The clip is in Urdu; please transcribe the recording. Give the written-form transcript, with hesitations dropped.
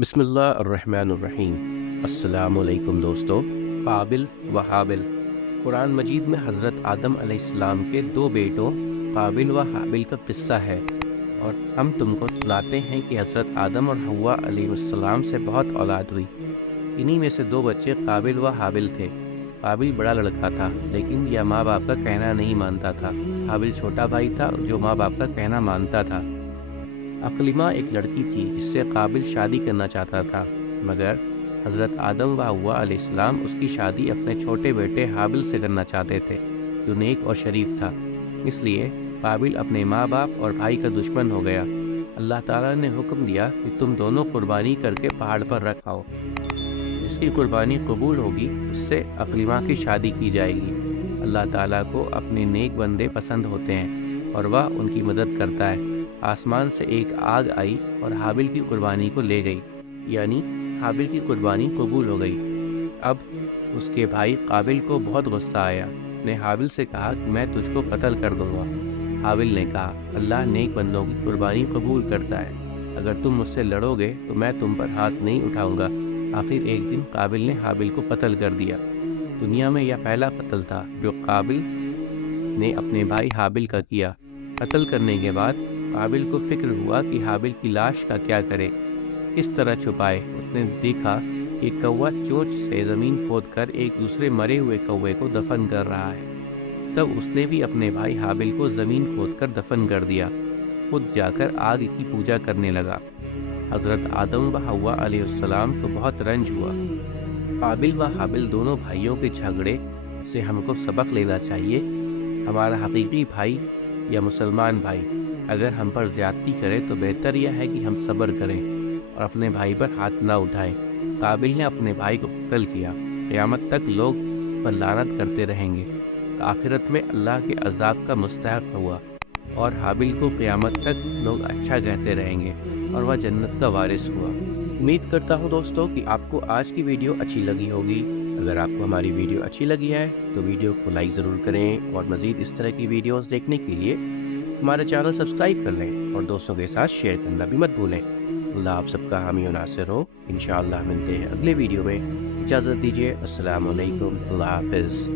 بسم اللہ الرحمن الرحیم۔ السلام علیکم دوستو۔ قابل و حابل۔ قرآن مجید میں حضرت آدم علیہ السلام کے دو بیٹوں قابل و حابل کا قصہ ہے، اور ہم تم کو سناتے ہیں کہ حضرت آدم اور حوا علیہ السلام سے بہت اولاد ہوئی۔ انہی میں سے دو بچے قابل و حابل تھے۔ قابل بڑا لڑکا تھا، لیکن یہ ماں باپ کا کہنا نہیں مانتا تھا۔ حابل چھوٹا بھائی تھا جو ماں باپ کا کہنا مانتا تھا۔ اقلیمہ ایک لڑکی تھی جس سے قابل شادی کرنا چاہتا تھا، مگر حضرت آدم و حوا علیہ السلام اس کی شادی اپنے چھوٹے بیٹے حابل سے کرنا چاہتے تھے، جو نیک اور شریف تھا۔ اس لیے قابل اپنے ماں باپ اور بھائی کا دشمن ہو گیا۔ اللہ تعالیٰ نے حکم دیا کہ تم دونوں قربانی کر کے پہاڑ پر رکھاؤ۔ جس کی قربانی قبول ہوگی اس سے اقلیمہ کی شادی کی جائے گی۔ اللہ تعالیٰ کو اپنے نیک بندے پسند ہوتے ہیں اور وہ ان کی مدد کرتا ہے۔ آسمان سے ایک آگ آئی اور حابل کی قربانی کو لے گئی، یعنی حابل کی قربانی قبول ہو گئی۔ اب اس کے بھائی قابل کو بہت غصہ آیا۔ اس نے حابل سے کہا کہ میں تجھ کو قتل کر دوں گا۔ حابل نے کہا، اللہ نیک بندوں کی قربانی قبول کرتا ہے، اگر تم مجھ سے لڑو گے تو میں تم پر ہاتھ نہیں اٹھاؤں گا۔ آخر ایک دن قابل نے حابل کو قتل کر دیا۔ دنیا میں یہ پہلا قتل تھا جو قابل نے اپنے بھائی حابل کا کیا۔ قتل کرنے کے بعد قابل کو فکر ہوا کہ حابل کی لاش کا کیا کرے، کس طرح چھپائے۔ اس نے دیکھا کہ کوا چونچ سے زمین کھود کر ایک دوسرے مرے ہوئے کوے کو دفن کر رہا ہے۔ تب اس نے بھی اپنے بھائی حابل کو زمین کھود کر دفن کر دیا، خود جا کر آگ کی پوجا کرنے لگا۔ حضرت آدم و حوا علیہ السلام کو بہت رنج ہوا۔ قابل و حابل دونوں بھائیوں کے جھگڑے سے ہم کو سبق لینا چاہیے۔ ہمارا حقیقی بھائی یا مسلمان بھائی اگر ہم پر زیادتی کرے تو بہتر یہ ہے کہ ہم صبر کریں اور اپنے بھائی پر ہاتھ نہ اٹھائیں۔ قابل نے اپنے بھائی کو قتل کیا، قیامت تک لوگ اس پر لعنت کرتے رہیں گے۔ آخرت میں اللہ کے عذاب کا مستحق ہوا، اور حابل کو قیامت تک لوگ اچھا کہتے رہیں گے اور وہ جنت کا وارث ہوا۔ امید کرتا ہوں دوستو کہ آپ کو آج کی ویڈیو اچھی لگی ہوگی۔ اگر آپ کو ہماری ویڈیو اچھی لگی ہے تو ویڈیو کو لائک ضرور کریں، اور مزید اس طرح کی ویڈیوز دیکھنے کے لیے ہمارا چینل سبسکرائب کر لیں اور دوستوں کے ساتھ شیئر کرنا بھی مت بھولیں۔ اللہ آپ سب کا حامی و ناصر ہو۔ انشاءاللہ ملتے ہیں اگلے ویڈیو میں۔ اجازت دیجیے، السلام علیکم، اللہ حافظ۔